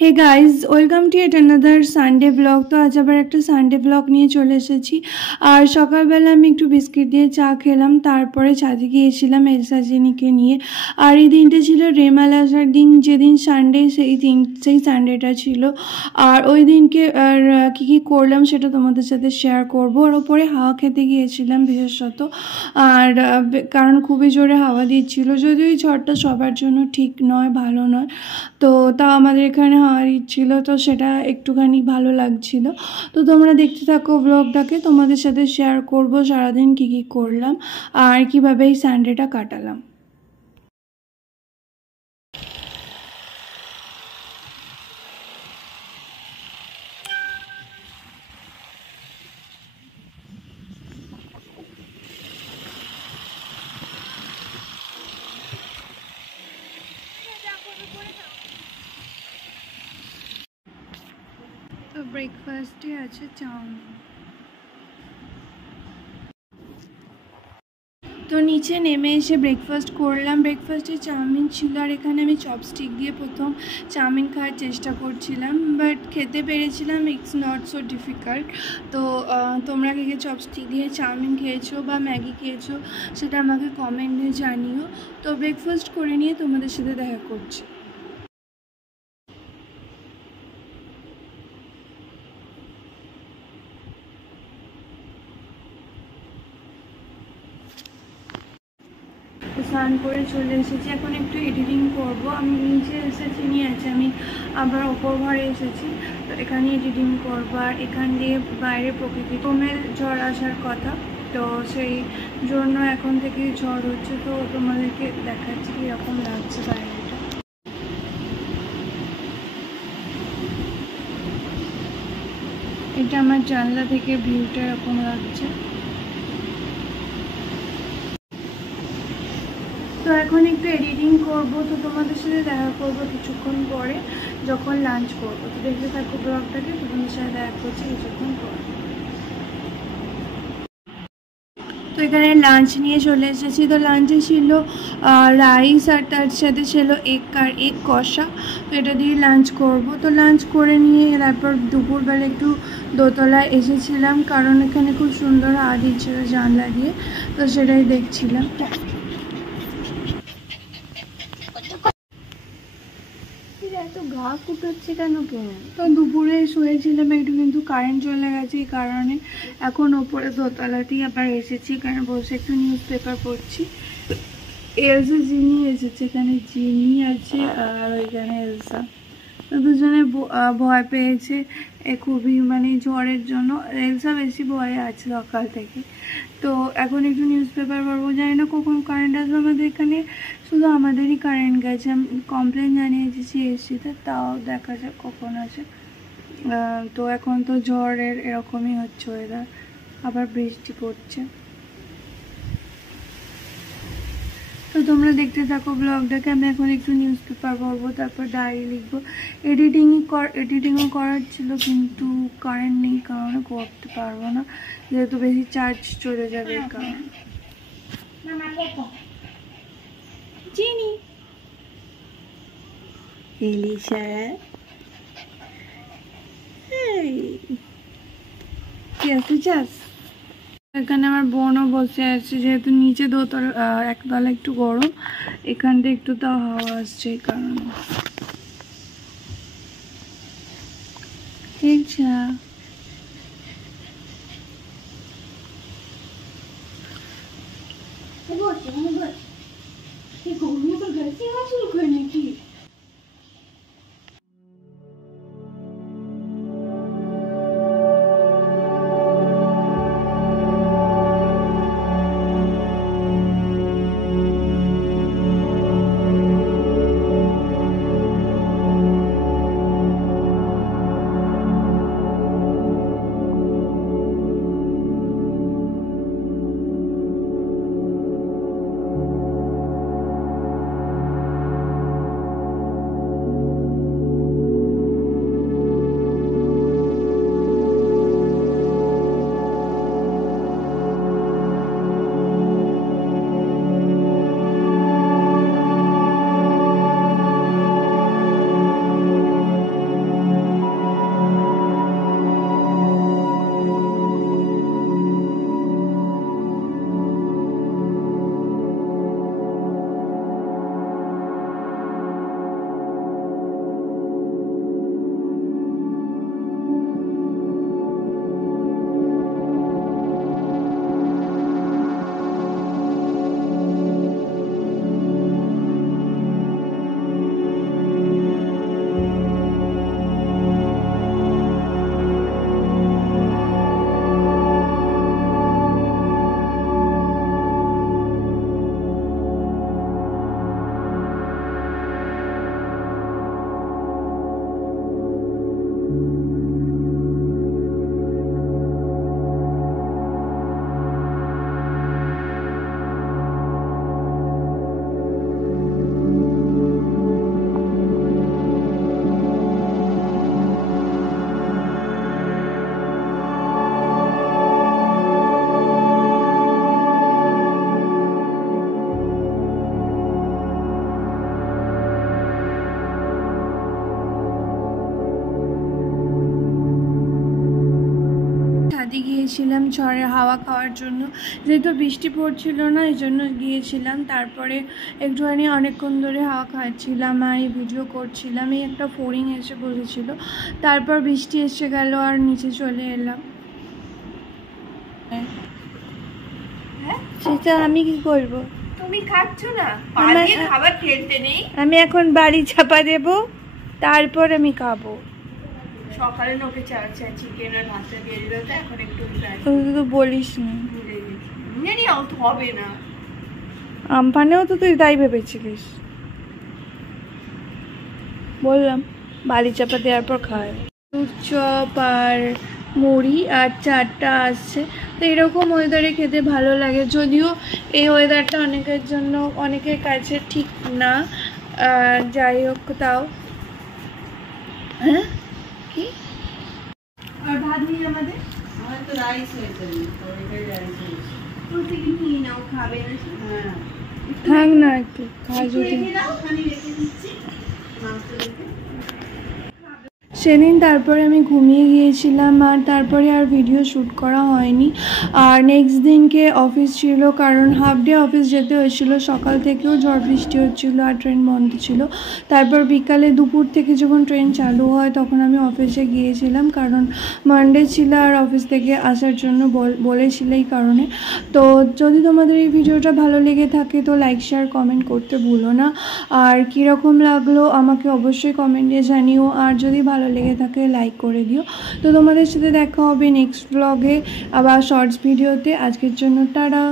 Hey guys, welcome to at another Sunday blog. তো আজ আবার একটা সানডে ব্লগ নিয়ে চলে এসেছি। আর সকালবেলা আমি একটু বিস্কিট দিয়ে চা খেলাম, তারপরে ছাদে গিয়েছিলাম এলসা জিনিকে নিয়ে। আর এই দিনটা ছিল রেমাল আসার দিন, যেদিন সানডে সেই সানডেটা ছিল। আর ওই দিনকে আর কী করলাম সেটা তোমাদের সাথে শেয়ার করবো। আর ওপরে হাওয়া খেতে গিয়েছিলাম বিশেষত, আর কারণ খুবই জোরে হাওয়া দিচ্ছিল। যদিও এই ঝড়টা সবার জন্য ঠিক নয়, ভালো নয়, তো তাও আমাদের এখানে হাওয়া দিচ্ছিল, তো সেটা একটুখানি ভালো লাগছিল। তো তোমরা দেখতে থাকো ব্লগটাকে, তোমাদের সাথে শেয়ার করব সারাদিন কী করলাম আর কীভাবে এই সানডেটা কাটালাম। তো ব্রেকফাস্টে আছে চাউমিন। তো নিচে নেমে এসে ব্রেকফাস্ট করলাম। ব্রেকফাস্টে চাউমিন ছিল, আর এখানে আমি চপস্টিক দিয়ে প্রথম চাউমিন খাওয়ার চেষ্টা করছিলাম, বাট খেতে পেরেছিলাম। It's not so difficult. তো তোমরা কে চপস্টিক দিয়ে চাউমিন খেয়েছো বা ম্যাগি খেয়েছো সেটা আমাকে কমেন্টে জানিও। তো ব্রেকফাস্ট করে নিয়ে তোমাদের সাথে দেখা করছি। স্নান করে চলে এসেছি, এখন একটু এডিটিং করব। আমি নিচে এসেছি, নিয়ে আছে, আমি আবার ওপর ঘরে এসেছি, তো এখানে এডিটিং করব। আর এখান দিয়ে বাইরে প্রকৃতি কমের ঝড় আসার কথা, তো সেই জন্য এখন থেকে ঝড় হচ্ছে। তো তোমাদেরকে দেখাচ্ছি কীরকম লাগছে বাইরেটা। এটা আমার জানলা থেকে ভিউটা এরকম লাগছে। তো এখন একটু এডিটিং করব, তো তোমাদের সাথে দেখা করব কিছুক্ষণ পরে যখন লাঞ্চ করব। তো দেখতে থাকো ব্লগটাকে, তোমাদের সাথে দেখা করছি কিছুক্ষণ পরে। তো এখানে লাঞ্চ নিয়ে চলে এসেছি। তো লাঞ্চে ছিল রাইস, আর তার সাথে ছিল এগ কষা। তো এটা দিয়ে লাঞ্চ করব। তো লাঞ্চ করে নিয়ে তারপর দুপুরবেলা একটু দোতলায় এসেছিলাম, কারণ এখানে খুব সুন্দর হাওয়া দিচ্ছিল জানলা দিয়ে, তো সেটাই দেখছিলাম। এত গা কুটাচ্ছে কেন কেন? তো দুপুরে শুয়েছিলাম একটু, কিন্তু কারেন্ট চলে গেছে, এই কারণে এখন ওপরে দোতলাতেই আবার এসেছি, এখানে বসে একটু নিউজ পেপার পড়ছি। এলসা জিনি এসেছে, এখানে জিনি আছে আর ওইখানে এলসা। তো দুজনে ভয় পেয়েছে খুবই, মানে ঝড়ের জন্য। এলসা বেশি ভয়ে আছে সকাল থেকে। তো এখন একটু নিউজ পেপার পড়বো, জানি না কখন কারেন্ট আসবে আমাদের এখানে। শুধু আমাদেরই কারেন্ট গেছে, কমপ্লেন জানিয়ে দিয়েছি এসিতে, তাও দেখা যাক কখন আসে। তো এখন তো ঝড়ের এরকমই হচ্ছে ওয়েদার, আবার বৃষ্টি পড়ছে। তো তোমরা দেখতে থাকো ব্লগটাকে। আমি এখন একটু নিউজ পেপার পড়বো, তারপর ডায়েরি লিখবো। এডিটিংও করার ছিল, কিন্তু কারেন্ট নেই কারণে করতে পারবো না, যেহেতু বেশি চার্জ চলে যাবে এই কারণে। চিনি এলিশা, কি আসতে চাস? এখানে আমার বোনও বসে আছে, যেহেতু নিচে দোতলা একতলা একটু গরম, এখানটা একটু তাও হাওয়া আসছে এই কারণে। আচ্ছা, নাকি ছাদে গিয়েছিলাম ঝড়ের হাওয়া খাওয়ার জন্য, যেহেতু বৃষ্টি পড়ছিল না এই জন্য গিয়েছিলাম। তারপরে একটুখানি অনেকক্ষণ ধরে হাওয়া খাচ্ছিলাম আর এই ভিডিও করছিলাম। এই একটা ফড়িং এসে বসেছিল, তারপর বৃষ্টি এসে গেল আর নিচে চলে এলাম। সেটা আমি কি করব? তুমি খাচ্ছ না, খাবার ফেলতে নেই। আমি এখন বাড়ি চাপা দেব, তারপর আমি খাবো। সকালে ওকে চিকেন আর ভাতটা দিয়ে দিল, তো এখন একটু তো বলিস না, জানি হবে না। আমফানেও তো তুই তাই ভেবেছিলিস। বললাম বাড়ি চাপা দেওয়ার পর খায়। দুধ চপ আর মুড়ি আর চারটা আসছে। তো এরকম ওয়েদারে খেতে ভালো লাগে, যদিও এই ওয়েদারটা অনেকের জন্য অনেকের কাছে ঠিক না। যাই হোক, তাও হ্যাঁ কি আর ভাত নেই আমাদের তো রাইস হয়েছে, নিয়ে নাও, খাবে না? থাক না, একটু খাওয়া যদি সেদিন তারপরে আমি ঘুমিয়ে গিয়েছিলাম আর তারপরে আর ভিডিও শ্যুট করা হয়নি। আর নেক্সট দিনকে অফিস ছিল, কারণ হাফ ডে অফিস যেতে হয়েছিল। সকাল থেকেও ঝড় বৃষ্টি হচ্ছিলো আর ট্রেন বন্ধ ছিল। তারপর বিকালে দুপুর থেকে যখন ট্রেন চালু হয় তখন আমি অফিসে গিয়েছিলাম, কারণ মানডে ছিল আর অফিস থেকে আসার জন্য বলেছিল এই কারণে। তো যদি তোমাদের এই ভিডিওটা ভালো লেগে থাকে তো লাইক শেয়ার কমেন্ট করতে ভুলো না। আর কীরকম লাগলো আমাকে অবশ্যই কমেন্টে জানিও, আর যদি ভালো লেগে থাকে লাইক করে দিও। তো তোমাদের সাথে দেখা হবে নেক্সট ব্লগে, আবার শর্টস ভিডিওতে। আজকের জন্য টাটা।